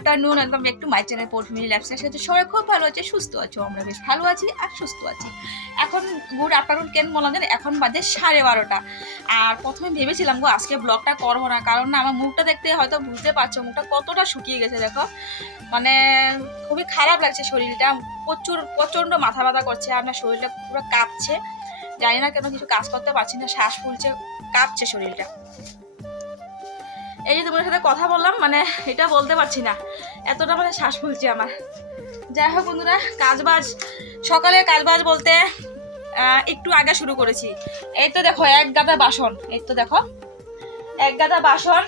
Afternoon welcome back to my channel পরফিমিনি ল্যাবসের সাথে। সবাই খুব ভালো আছে, সুস্থ আছো, আমরা বেশ ভালো আছি আর সুস্থ আছি। এখন গুড আফটারনুন, কেন বললাম জানেন এখন বাজে সাড়ে বারোটা। আর প্রথমে ভেবেছিলাম গো, আজকে ব্লগটা করব না, কারণ না আমার মুখটা দেখতে হয়তো বুঝতে পারছ, মুখটা কতটা শুকিয়ে গেছে দেখো। মানে খুবই খারাপ লাগছে শরীরটা, প্রচুর, প্রচণ্ড মাথা ব্যথা করছে, আর না শরীরটা পুরো কাঁপছে। জানি না কেন কিছু কাজ করতে পারছি না, শ্বাস ফুলছে, কাঁপছে শরীরটা। এই যে তোমার সাথে কথা বললাম মানে এটা বলতে পারছি না। এতটা মানে শ্বাস ফুলছে আমার। যাই হোক বন্ধুরা, কাজবাজ, সকালে কাজবাজ বলতে একটু আগে শুরু করেছি। এই তো দেখো, এক গাদা বাসন, এই তো দেখো। এক গাদা বাসন,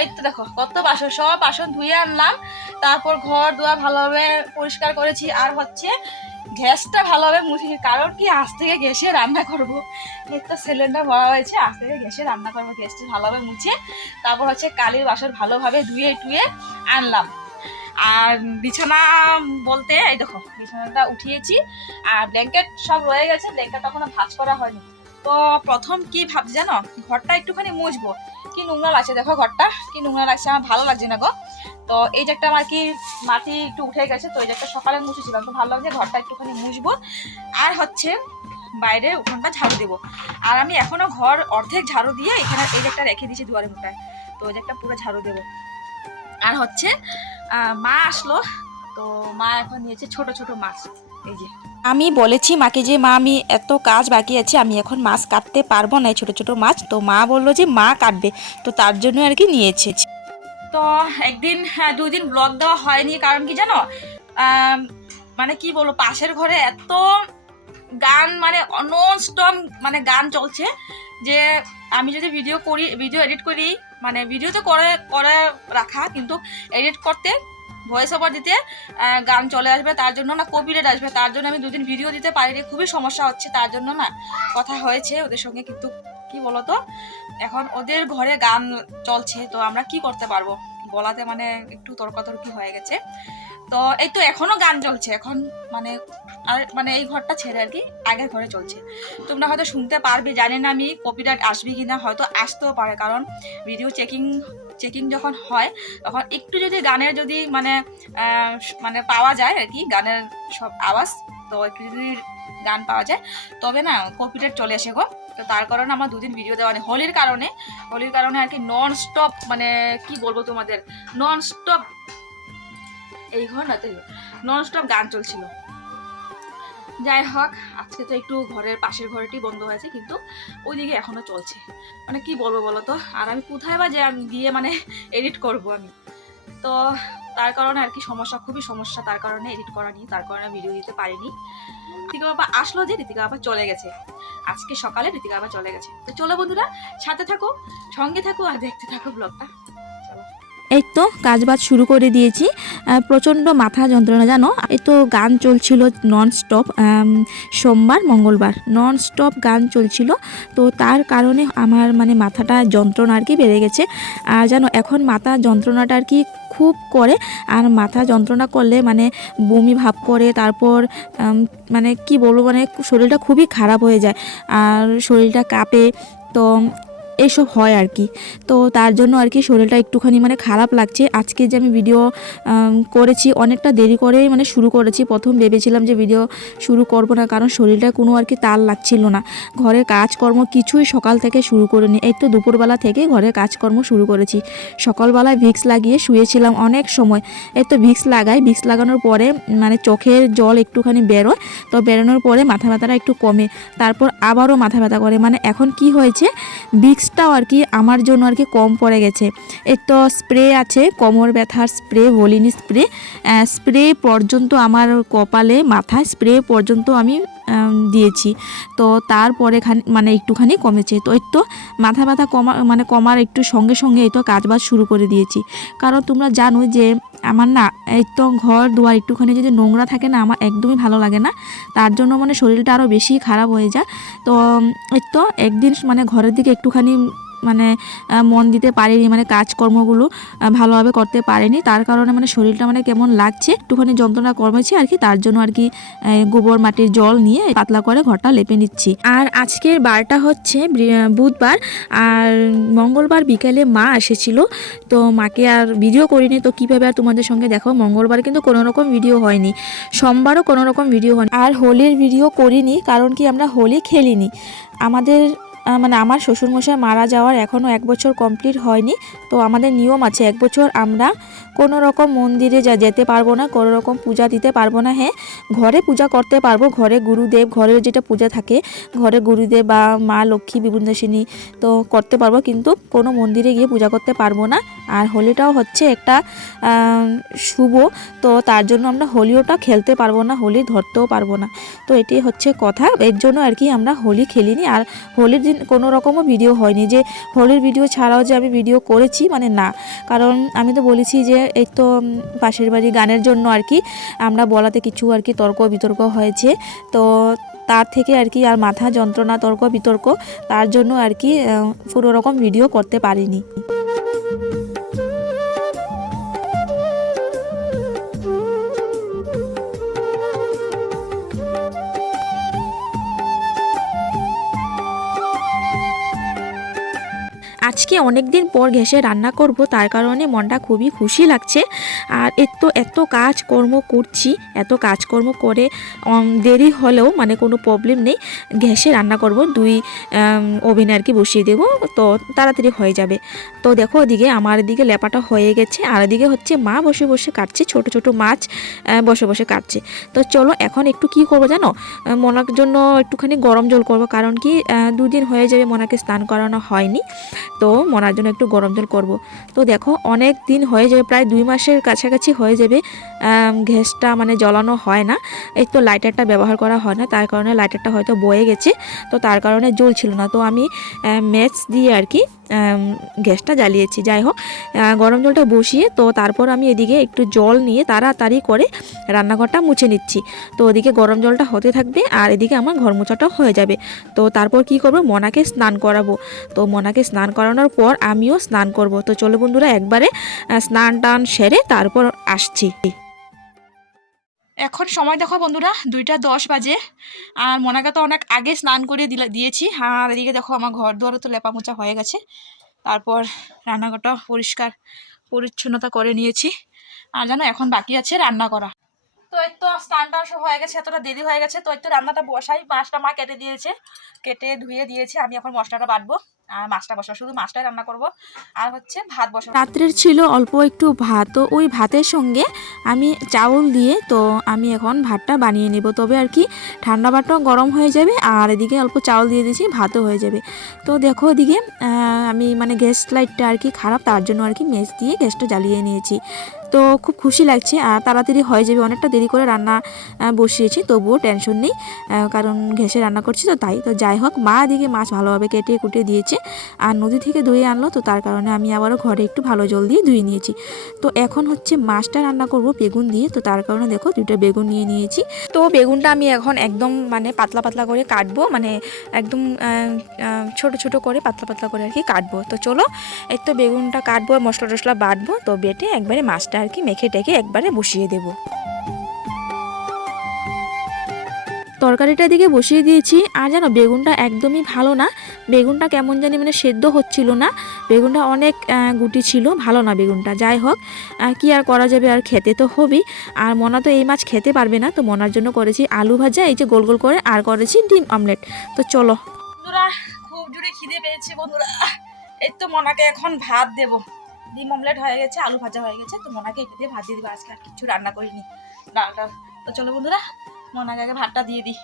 এই তো দেখো, কত বাসন, সব বাসন ধুয়ে আনলাম। তারপর ঘর দুয়ার ভালোভাবে পরিষ্কার করেছি। আর হচ্ছে গ্যাসটা ভালোভাবে মুছে কারণ কি, আজ থেকে গ্যাসে রান্না করব। এর তো সিলিন্ডার ভরা হয়েছে, আজ থেকে গ্যাসে রান্না করব। গ্যাসটা ভালোভাবে মুছে, তারপর হচ্ছে কালির বাসন ভালোভাবে ধুয়ে টুয়ে আনলাম। আর বিছানা বলতে, এই দেখো, বিছানাটা উঠিয়েছি, আর ব্ল্যাঙ্কেট সব রয়ে গেছে ব্ল্যাঙ্কেট এখনও ভাজ করা হয়নি। তো প্রথম কি ভাবছি জানো? ঘরটা একটুখানি মুছবো। কি নোংরা লাগছে দেখো ঘরটা, কি নোংরা লাগছে আমার ভালো লাগছে না গো। তো এই যে একটা আমার কি মাটি একটু উঠে গেছে, তো এই যে একটা সকালে মুছেছিলাম, তো ভালো লাগছে ঘরটা একটুখানি মুছবো। আর হচ্ছে বাইরে উঠোনটা ঝাড়ু দেবো। আর আমি এখনও ঘর অর্ধেক ঝাড়ু দিয়ে এখানে এই যে একটা রেখে দিয়েছি দুয়ারে মুটায়। তো ওই যে একটা পুরো ঝাড়ু দেবো। আর হচ্ছে মা আসলো, তো মা এখন নিয়েছে ছোট ছোট মাছ। আমি বলেছি মাকে যে মা আমি এত কাজ বাকি আছে আমি এখন মাছ কাটতে পারব না ছোটো ছোটো মাছ। তো মা বলল যে মা কাটবে। তো তার জন্য আর কি নিয়েছে। তো একদিন হ্যাঁ, দুদিন ব্লগ দেওয়া হয়নি কারণ কি জানো? মানে কি বলব পাশের ঘরে এত গান মানে নন স্টপ মানে গান চলছে যে আমি যদি ভিডিও করি ভিডিও এডিট করি মানে ভিডিও তো করে করে রাখা কিন্তু এডিট করতে ভয়েস ওভার দিতে গান চলে আসবে, তার জন্য না কপিরেট আসবে, তার জন্য আমি দুদিন ভিডিও দিতে পারিনি, খুবই সমস্যা হচ্ছে, তার জন্য না কথা হয়েছে ওদের সঙ্গে, কিন্তু কি বলতো, এখন ওদের ঘরে গান চলছে, তো আমরা কি করতে পারব? বলাতে মানে একটু তর্কাতর্কি হয়ে গেছে। তো এই তো এখনও গান চলছে, এখন মানে আর মানে এই ঘরটা ছেড়ে আর কি আগের ঘরে চলছে। তোমরা হয়তো শুনতে পারবে, জানি না আমি কপিরাইট আসবে কি না হয়তো আসতেও পারে, কারণ ভিডিও চেকিং চেকিং যখন হয়, তখন একটু যদি গানের যদি মানে মানে পাওয়া যায় আর কি, গানের সব আওয়াজ, তো একটু যদি গান পাওয়া যায়, তবে না কপিরাইট চলে আসে গো। তো তার কারণে আমার দুদিন ভিডিও দেওয়া নেই। হোলির কারণে হোলির কারণে আর কি নন স্টপ মানে কি বলব তোমাদের নন স্টপ এই ঘর না তো নন স্টপ গান চলছিল। যাই হোক, আজকে তো একটু ঘরের পাশের ঘরটি বন্ধ হয়েছে, কিন্তু ওইদিকে এখনও চলছে। মানে কি বলব বলো তো? আর আমি কোথায় বা যে আমি গিয়ে মানে এডিট করব আমি? তো তার কারণে আর কি সমস্যা, খুবই সমস্যা, তার কারণে এডিট করা নিয়ে তার কারণে ভিডিও দিতে পারিনি। ঋতিকা বাবা আসলো যে ঋতিকা বাবা চলে গেছে। আজকে সকালে ঋতিকা বাবা চলে গেছে। তো চলো বন্ধুরা, সাথে থাকো, সঙ্গে থাকো আর দেখতে থাকো ব্লগটা এই তো কাজ বাজ শুরু করে দিয়েছি। প্রচণ্ড মাথা যন্ত্রণা, জানো? এই তো গান চলছিল নন স্টপ সোমবার, মঙ্গলবার। নন স্টপ গান চলছিল, তো তার কারণে আমার মানে মাথাটা যন্ত্রণা আর কি বেড়ে গেছে। আর জানো, এখন মাথা যন্ত্রণাটা আর কি খুব করে, আর মাথা যন্ত্রণা করলে মানে বমি ভাব করে, তারপর মানে কি বলব মানে শরীরটা খুবই খারাপ হয়ে যায়। আর শরীরটা কাঁপে, তো এইসব হয় আর কি। তো তার জন্য আর কি শরীরটা একটুখানি মানে খারাপ লাগছে। আজকে যে আমি ভিডিও করেছি অনেকটা দেরি করেই মানে শুরু করেছি। প্রথম ভেবেছিলাম যে ভিডিও শুরু করব না, কারণ শরীরটা কোনো আর কি তাল লাগছিল না। ঘরের কাজকর্ম কিছুই সকাল থেকে শুরু করিনি। এই তো দুপুরবেলা থেকে ঘরের কাজকর্ম শুরু করেছি। সকালবেলায় ভিক্স লাগিয়ে শুয়েছিলাম অনেক সময়। এই তো ভিক্স লাগাই, ভিক্স লাগানোর পরে মানে চোখের জল একটুখানি বেরোয়। তো বেরোনোর পরে মাথা ব্যথাটা একটু কমে। তারপর আবারও মাথা ব্যথা করে। মানে এখন কি হয়েছে? ভিক্সটাও আর কি আমার জন্য আর কি কম পড়ে গেছে। এর তো স্প্রে আছে, কোমর ব্যথার স্প্রে ভলিনি স্প্রে স্প্রে পর্যন্ত আমার কপালে, মাথায় স্প্রে পর্যন্ত আমি দিয়েছি। তো তারপরে মানে একটুখানি কমেছে। তো তো মাথা ব্যথা কমা মানে কমার একটু সঙ্গে সঙ্গে এই তো কাজবাজ শুরু করে দিয়েছি। কারণ তোমরা জানো যে আমার না তো ঘর, দুয়ার একটুখানি যদি নোংরা থাকে না, আমার একদমই ভালো লাগে না। তার জন্য মানে শরীরটা আরও বেশি খারাপ হয়ে যায়। তো, এই তো একদিন মানে ঘরের দিকে একটুখানি মানে মন দিতে পারিনি মানে কাজকর্মগুলো ভালোভাবে করতে পারিনি। তার কারণে মানে শরীরটা মানে কেমন লাগছে, একটুখানি যন্ত্রণা কমেছে আর কি, তার জন্য আর কি গোবর মাটির জল নিয়ে পাতলা করে ঘরটা লেপে নিচ্ছি। আর আজকের বারটা হচ্ছে বুধবার, আর মঙ্গলবার বিকেলে মা এসেছিল, তো মাকে আর ভিডিও করিনি, তো কীভাবে আর তোমাদের সঙ্গে দেখো মঙ্গলবার কিন্তু কোনো রকম ভিডিও হয়নি, সোমবারও কোনো রকম ভিডিও হয়নি। আর হোলির ভিডিও করিনি, কারণ কি আমরা হোলি খেলিনি। আমাদের মানে আমার শ্বশুরমশাই মারা যাওয়ার এখনও এক বছর কমপ্লিট হয়নি। তো আমাদের নিয়ম আছে, এক বছর আমরা কোনো রকম মন্দিরে যা, যেতে পারব না, কোনো রকম পূজা দিতে পারব না হ্যাঁ। ঘরে পূজা করতে পারব, ঘরে গুরুদেব, ঘরের যেটা পূজা থাকে, ঘরে গুরুদেব বা মা লক্ষ্মী বিবুন্দাসিনী তো করতে পারব, কিন্তু কোনো মন্দিরে গিয়ে পূজা করতে পারব না। আর হোলিটাও হচ্ছে একটা শুভ। তো তার জন্য আমরা হোলিওটা খেলতে পারব না, হোলি ধরতেও পারব না। তো এটি হচ্ছে কথা। এর জন্য আর কি আমরা হোলি খেলিনি। আর হোলির দিন কোনো রকমও ভিডিও হয়নি যে হোলির ভিডিও ছাড়াও যে আমি ভিডিও করেছি মানে না। কারণ আমি তো বলেছি যে এই তো পাশের বাড়ি গানের জন্য আর কি আমরা বলাতে কিছু আর কি তর্ক বিতর্ক হয়েছে। তো তার থেকে আর কি আর মাথা যন্ত্রণা, তর্ক বিতর্ক, তার জন্য আর কি পুরো রকম ভিডিও করতে পারিনি। আজকে অনেক দিন পর গ্যাসে রান্না করব, তার কারণে মনটা খুবই খুশি লাগছে। আর এত এত কাজকর্ম করছি, এত কাজকর্ম করে দেরি হলেও মানে কোনো প্রবলেম নেই। গ্যাসে রান্না করব, দুই ওভেনে আর কি বসিয়ে দেবো, তো তাড়াতাড়ি হয়ে যাবে। তো দেখো ওদিকে আমার দিকে লেপাটা হয়ে গেছে, আর এদিকে হচ্ছে মা বসে বসে কাটছে, ছোট ছোট মাছ বসে বসে কাটছে। তো চলো এখন একটু কি করব জানো? মনার জন্য একটুখানি গরম জল করব, কারণ কি দুদিন হয়ে যাবে মনাকে স্নান করানো হয়নি। তো মনার জন্য একটু গরম জল করব। তো দেখো, অনেক দিন হয়ে যাবে, প্রায় দুই মাসের কাছাকাছি হয়ে যাবে গ্যাসটা মানে জ্বলানো হয় না। এই তো লাইটারটা ব্যবহার করা হয় না, তার কারণে লাইটারটা হয়তো বয়ে গেছে, তো তার কারণে জ্বলছিল না। তো আমি ম্যাচ দিয়ে আর কি গ্যাসটা জ্বালিয়েছি, যাই হোক। গরম জলটা বসিয়ে, তো তারপর আমি এদিকে একটু জল নিয়ে তাড়াতাড়ি করে রান্নাঘরটা মুছে নিচ্ছি। তো ওদিকে গরম জলটা হতে থাকবে আর এদিকে আমার ঘর মোছাটাও হয়ে যাবে। তো তারপর কি করব? মনাকে স্নান করাবো। তো মনাকে স্নান করানোর পর আমিও স্নান করব। তো চলো বন্ধুরা, একবারে স্নান টান সেরে তারপর আসছি। এখন সময় দেখো বন্ধুরা, দুইটা দশ বাজে। আর মনাকে তো অনেক আগে স্নান করে দিলা, দিয়েছি। আর এদিকে দেখো আমার ঘর দুয়ারও তো লেপামোচা হয়ে গেছে। তারপর রান্নাঘরটা পরিষ্কার, পরিচ্ছন্নতা করে নিয়েছি। আর জানো, এখন বাকি আছে রান্না করা। তো এই তো স্নান টান সব হয়ে গেছে, এতটা দেরি হয়ে গেছে, তো এই তো রান্নাটা বসাই। মাছটা মা কেটে দিয়েছে, কেটে ধুয়ে দিয়েছে, আমি এখন মশলাটা বাটবো, আর মাছটা বসাবো, শুধু মাছটাই রান্না করব। আর হচ্ছে ভাত বসাবো। রাত্রের ছিল অল্প একটু ভাত, তো ওই ভাতের সঙ্গে আমি চাউল দিয়ে, তো আমি এখন ভাতটা বানিয়ে নেব। তবে আর কি, ঠান্ডা ভাতটাও গরম হয়ে যাবে, আর এদিকে অল্প চাউল দিয়ে দিয়েছি, ভাতও হয়ে যাবে। তো দেখো এদিকে আমি মানে গ্যাস লাইটটা আর কি খারাপ, তার জন্য আর কি মেজ দিয়ে গ্যাসটা জ্বালিয়ে নিয়েছি। তো খুব খুশি লাগছে, আর তাড়াতাড়ি হয়ে যাবে। অনেকটা দেরি করে রান্না বসিয়েছি, তবুও টেনশন নেই কারণ গ্যাসে রান্না করছি তো তাই। তো যাই হোক, মা দিকে মাছ ভালোভাবে কেটে কুটে দিয়েছে, আর নদী থেকে ধুয়ে আনলো তো তার কারণে আমি আবারও ঘরে একটু ভালো জল দিয়ে ধুয়ে নিয়েছি। তো এখন হচ্ছে মাছটা রান্না করব বেগুন দিয়ে, তো তার কারণে দেখো দুটো বেগুন নিয়ে নিয়েছি। তো বেগুনটা আমি এখন একদম মানে পাতলা পাতলা করে কাটবো মানে একদম ছোট ছোট করে পাতলা পাতলা করে আর কি কাটবো। তো চলো এই তো বেগুনটা কাটবো, মশলা টশলা বাটবো, তো বেটে একবারে মাছটা আর কি মেখে টেখে একবারে বসিয়ে দেবো। তরকারিটা দিকে বসিয়ে দিয়েছি, আর জানো বেগুনটা একদমই ভালো না। বেগুনটা কেমন জানি মানে সেদ্ধ হচ্ছিল না। বেগুনটা অনেক গুটি ছিল, ভালো না বেগুনটা। যাই হোক কি আর করা যাবে আর খেতে তো হবেই। আর মনা তো এই মাছ খেতে পারবে না, তো মনার জন্য করেছি আলু ভাজা, এই যে গোল গোল করে, আর করেছি ডিম অমলেট। তো চলো। খুব জোরে খিদে পেয়েছে বন্ধুরা। এই তো মনাকে এখন ভাত দেব। ডিম অমলেট হয়ে গেছে আলু ভাজা হয়ে গেছে তো মনাকে এটা দিয়ে ভাত দিয়ে দিবো। আজকে আর কিছু রান্না করিনি ডাল ডাল তো চলো বন্ধুরা মনাকে আগে ভাতটা দিয়ে দিই।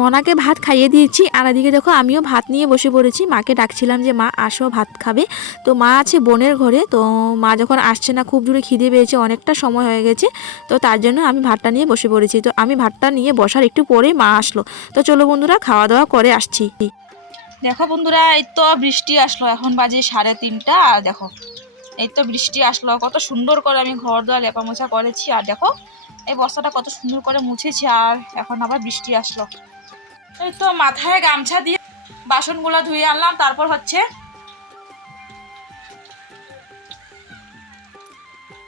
মনাকে ভাত খাইয়ে দিয়েছি আর এদিকে দেখো আমিও ভাত নিয়ে বসে পড়েছি। মাকে ডাকছিলাম যে মা আসো ভাত খাবে। তো মা আছে বোনের ঘরে তো মা যখন আসছে না খুব জোরে খিদে পেয়েছে অনেকটা সময় হয়ে গেছে। তো তার জন্য আমি ভাতটা নিয়ে বসে পড়েছি। তো আমি ভাতটা নিয়ে বসার একটু পরেই মা আসলো। তো চলো বন্ধুরা খাওয়া দাওয়া করে আসছি। দেখো বন্ধুরা এই তো বৃষ্টি আসলো এখন বাজে সাড়ে তিনটা আর দেখো এই তো বৃষ্টি আসলো, কত সুন্দর করে আমি ঘর দোয়া লেপা মোছা করেছি, আর দেখো, এই বস্তাটা কত সুন্দর করে মুছেছি, আর এখন আবার বৃষ্টি আসলো। এই তো মাথায় গামছা দিয়ে বাসনগুলো ধুয়ে আনলাম, তারপর হচ্ছে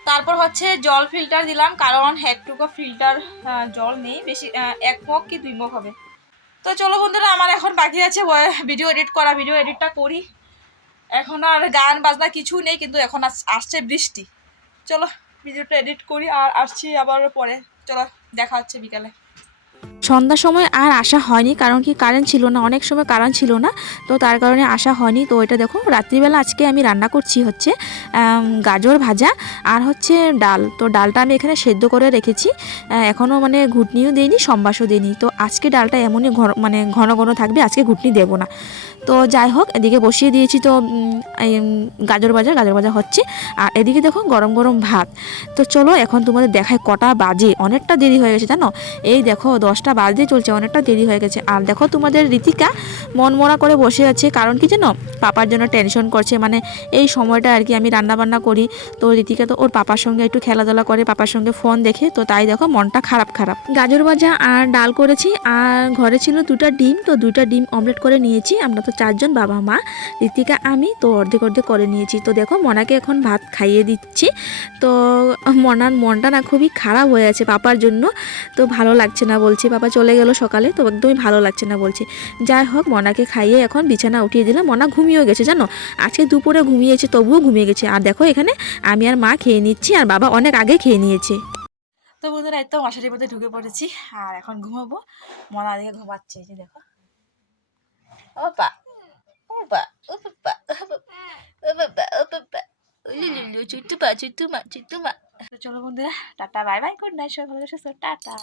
তারপর হচ্ছে জল ফিল্টার দিলাম, কারণ একটুকু ফিল্টার জল নেই, বেশি এক মগ কি দুই মগ হবে। তো চলো বন্ধুরা, আমার এখন বাকি আছে ভিডিও এডিট করা ভিডিও এডিটটা করি। এখন আর গান বাজনা কিছু নেই, কিন্তু এখন আস- আসছে বৃষ্টি। চলো, ভিডিওটা এডিট করি আর আসছি আবার পরে। চলো, দেখা হচ্ছে বিকালে। সন্ধ্যার সময় আর আসা হয়নি, কারণ কি কারেন্ট ছিল না, অনেক সময় কারেন্ট ছিল না, তো তার কারণে আসা হয়নি। তো এটা দেখো, রাত্রিবেলা আজকে আমি রান্না করছি হচ্ছে গাজর ভাজা আর হচ্ছে ডাল। তো ডালটা আমি এখানে সেদ্ধ করে রেখেছি। এখনও মানে ঘুটনিও দিইনি, সম্বাসও দিইনি। তো আজকে ডালটা এমনই ঘন মানে ঘন ঘন থাকবে, আজকে ঘুটনি দেবো না। তো যাই হোক, এদিকে বসিয়ে দিয়েছি তো গাজর ভাজা গাজর ভাজা হচ্ছে। আর এদিকে দেখো গরম গরম ভাত। তো চলো এখন তোমাদের দেখায় কটা বাজে। অনেকটা দেরি হয়ে গেছে, জানো? এই দেখো দশটা বাজতে চলছে, অনেকটা দেরি হয়ে গেছে। আর দেখো তোমাদের রীতিকা মন মরা করে বসে আছে। কারণ কি জানো? পাপার জন্য টেনশন করছে। মানে এই সময়টা আর কি আমি রান্নাবান্না করি। তো রীতিকা তো ওর পাপার সঙ্গে একটু খেলাধুলা করে, পাপার সঙ্গে ফোন দেখে। তো তাই দেখো মনটা খারাপ খারাপ। গাজর ভাজা আর ডাল করেছি। আর ঘরে ছিল দুটো ডিম। তো দুটা ডিম অমলেট করে নিয়েছি। আমরা তো চারজন বাবা মা। রীতিকা আমি তো অর্ধেক অর্ধেক করে নিয়েছি। তো দেখো, মনাকে এখন ভাত খাইয়ে দিচ্ছি। তো মনার মনটা না খুবই খারাপ হয়ে আছে পাপার জন্য। তো ভালো লাগছে না বলছে। বাবা চলে গেল সকালে, তো একদমই ভালো লাগছে না বলছে। যাই হোক, মনাকে খাইয়ে এখন বিছানা উঠিয়ে দিলাম। মনা ঘুমিয়েও গেছে, জানো? আজকে দুপুরে ঘুমিয়েছে, তবুও ঘুমিয়ে গেছে। আর দেখো, এখানে আমি আর মা খেয়ে নিচ্ছি, আর বাবা অনেক আগে খেয়ে নিয়েছে। তো বন্ধুরা, এই তো মশারির মধ্যে ঢুকে পড়েছি। আর এখন ঘুমাবো। মনা দেখে ঘুমাচ্ছে, এই যে দেখো। ওপা মা ওপা মা চুট্টুমা তো চলো বন্ধুরা tata bye bye good night সবাই ভালো টাটা